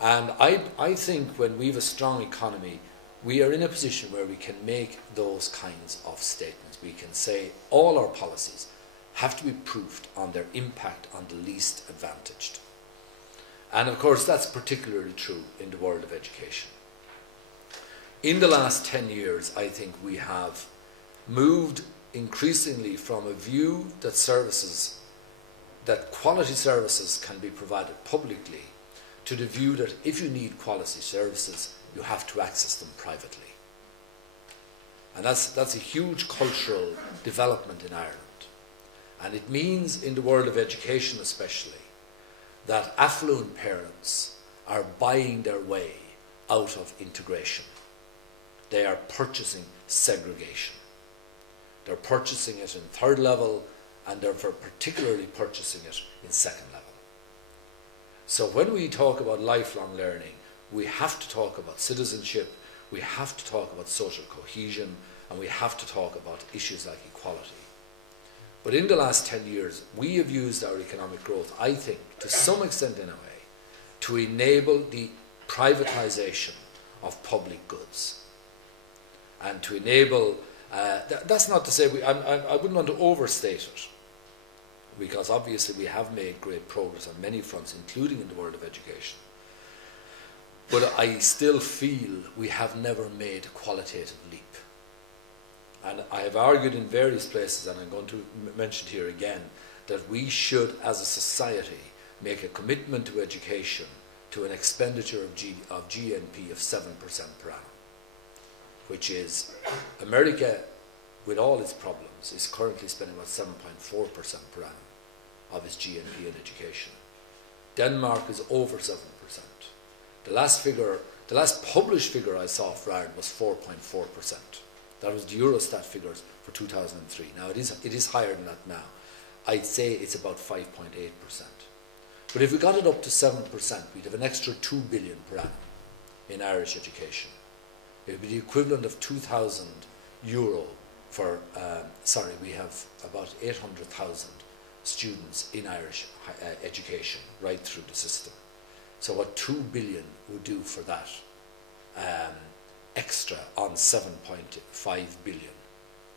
And I think when we have a strong economy, we are in a position where we can make those kinds of statements. We can say all our policies have to be proofed on their impact on the least advantaged. And of course, that's particularly true in the world of education. In the last 10 years, I think we have moved increasingly from a view that quality services can be provided publicly to the view that if you need quality services, you have to access them privately. And that's a huge cultural development in Ireland. And it means, in the world of education especially, that affluent parents are buying their way out of integration. They are purchasing segregation. They're purchasing it in third level, and they're particularly purchasing it in second level. So when we talk about lifelong learning, we have to talk about citizenship, we have to talk about social cohesion, and we have to talk about issues like equality. But in the last 10 years, we have used our economic growth, I think, to some extent in a way, to enable the privatization of public goods. And to enable, that's not to say, I wouldn't want to overstate it, because obviously we have made great progress on many fronts, including in the world of education. But I still feel we have never made a qualitative leap. And I have argued in various places, and I'm going to mention it here again, that we should, as a society, make a commitment to education to an expenditure of GNP of 7% per annum, which is, America, with all its problems, is currently spending about 7.4% per annum of its GNP in education. Denmark is over 7%. The last published figure I saw for Ireland was 4.4%. That was the Eurostat figures for 2003. Now it is higher than that now. I'd say it's about 5.8%. But if we got it up to 7%, we'd have an extra 2 billion per annum in Irish education. It would be the equivalent of €2,000 for, we have about 800,000 students in Irish education right through the system. So what 2 billion would do for that extra on 7.5 billion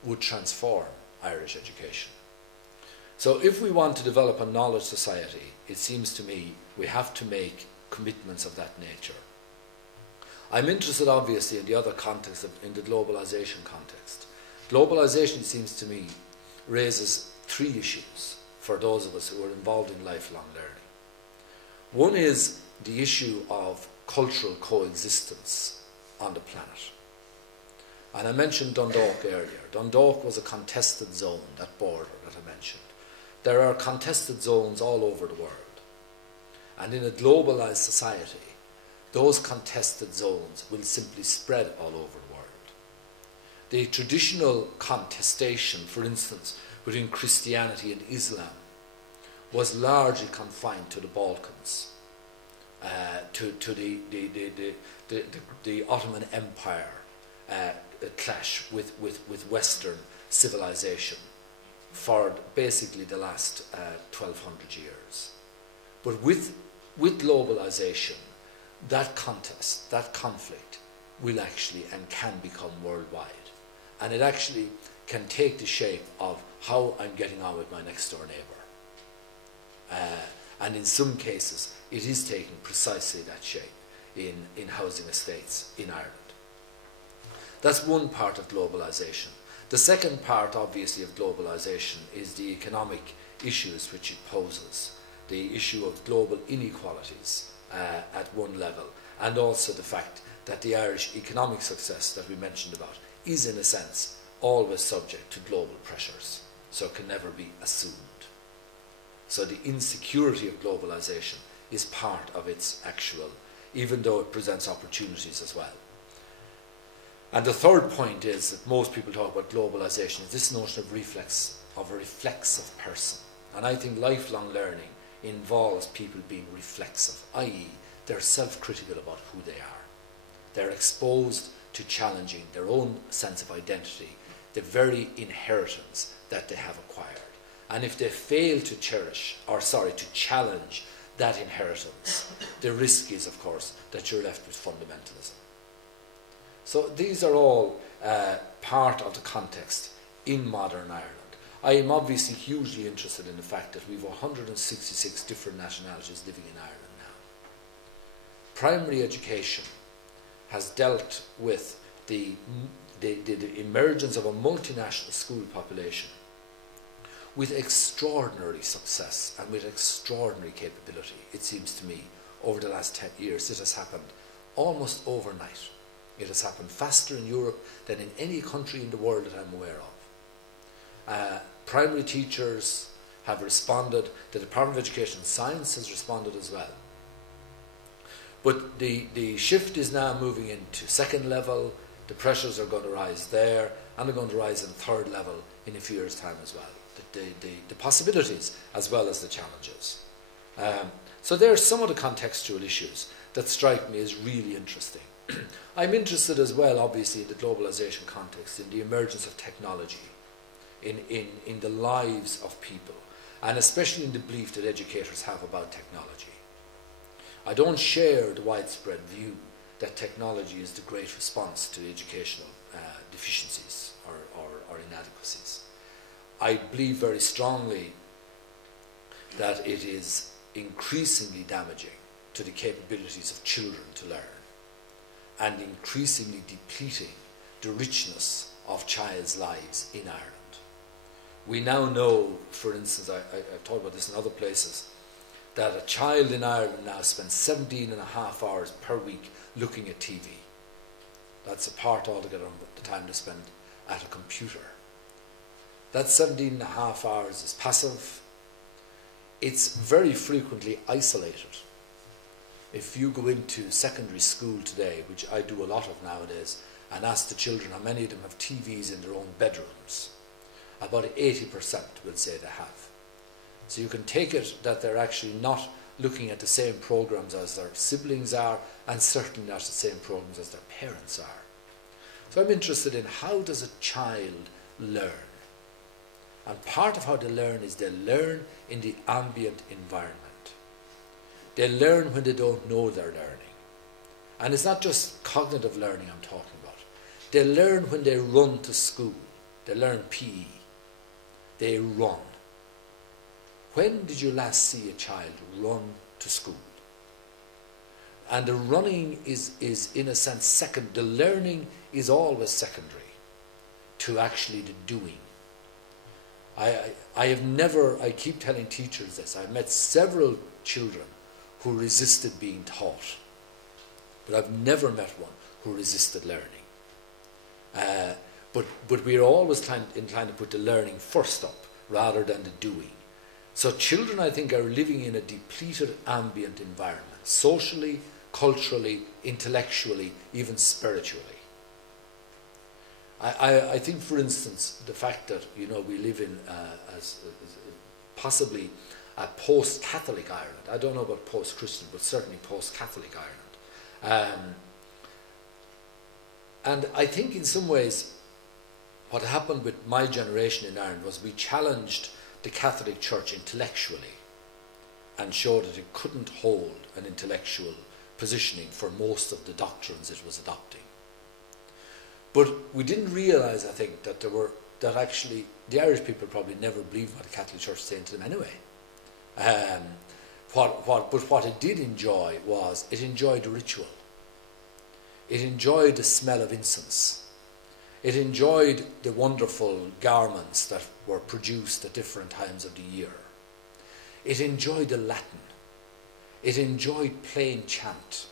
would transform Irish education. So if we want to develop a knowledge society, it seems to me we have to make commitments of that nature. I'm interested obviously in the other context, in the globalization context. Globalization, it seems to me, raises three issues for those of us who are involved in lifelong learning. One is the issue of cultural coexistence on the planet. And I mentioned Dundalk earlier. Dundalk was a contested zone, that border that I mentioned. There are contested zones all over the world. And in a globalized society, those contested zones will simply spread all over the world. The traditional contestation, for instance, between Christianity and Islam was largely confined to the Balkans, to the Ottoman Empire clash with Western civilization for basically the last 1200 years. But with globalization, that contest, that conflict will actually and can become worldwide. And it actually can take the shape of how I'm getting on with my next door neighbour. And in some cases, it is taking precisely that shape in housing estates in Ireland. That's one part of globalisation. The second part, obviously, of globalisation is the economic issues which it poses. The issue of global inequalities at one level, and also the fact that the Irish economic success that we mentioned about is, in a sense, always subject to global pressures, so it can never be assumed. So the insecurity of globalisation is part of its actual, even though it presents opportunities as well. And the third point is that most people talk about globalisation, is this notion of a reflexive person. And I think lifelong learning involves people being reflexive, i.e. they're self-critical about who they are. They're exposed to challenging their own sense of identity, the very inheritance that they have acquired. And if they fail to challenge that inheritance, The risk is, of course, that you're left with fundamentalism. So these are all part of the context in modern Ireland. I am obviously hugely interested in the fact that we have 166 different nationalities living in Ireland now. Primary education has dealt with the emergence of a multinational school population with extraordinary success and with extraordinary capability, it seems to me, over the last 10 years. It has happened almost overnight. It has happened faster in Europe than in any country in the world that I'm aware of. Primary teachers have responded. The Department of Education and Science has responded as well. But the shift is now moving into second level. The pressures are going to rise there, and they're going to rise in third level in a few years' time as well. The possibilities as well as the challenges. So there are some of the contextual issues that strike me as really interesting. I'm interested as well, obviously, in the globalization context, in the emergence of technology, in the lives of people, and especially in the belief that educators have about technology. I don't share the widespread view that technology is the great response to educational deficiencies or inadequacies. I believe very strongly that it is increasingly damaging to the capabilities of children to learn, and increasingly depleting the richness of child's lives in Ireland. We now know, for instance, I've talked about this in other places, that a child in Ireland now spends 17.5 hours per week looking at TV. That's apart altogether from the time they spend at a computer. That 17.5 hours is passive. It's very frequently isolated. If you go into secondary school today, which I do a lot of nowadays, and ask the children how many of them have TVs in their own bedrooms, about 80% will say they have. So you can take it that they're actually not looking at the same programs as their siblings are, and certainly not the same programs as their parents are. So I'm interested in, how does a child learn? And part of how they learn is they learn in the ambient environment. They learn when they don't know they're learning. And it's not just cognitive learning I'm talking about. They learn when they run to school. They learn PE. They run. When did you last see a child run to school? And the running is in a sense second. The learning is always secondary to actually the doing. I keep telling teachers this. I've met several children who resisted being taught, but I've never met one who resisted learning. But we're always inclined to put the learning first up rather than the doing. So children, I think, are living in a depleted ambient environment, socially, culturally, intellectually, even spiritually. I think, for instance, the fact that we live in possibly a post-Catholic Ireland. I don't know about post-Christian, but certainly post-Catholic Ireland. And I think in some ways what happened with my generation in Ireland was we challenged the Catholic Church intellectually and showed that it couldn't hold an intellectual positioning for most of the doctrines it was adopting. But we didn't realise, I think, that actually the Irish people probably never believed what the Catholic Church was saying to them anyway. But what it did enjoy was, it enjoyed the ritual. It enjoyed the smell of incense. It enjoyed the wonderful garments that were produced at different times of the year. It enjoyed the Latin. It enjoyed plain chant.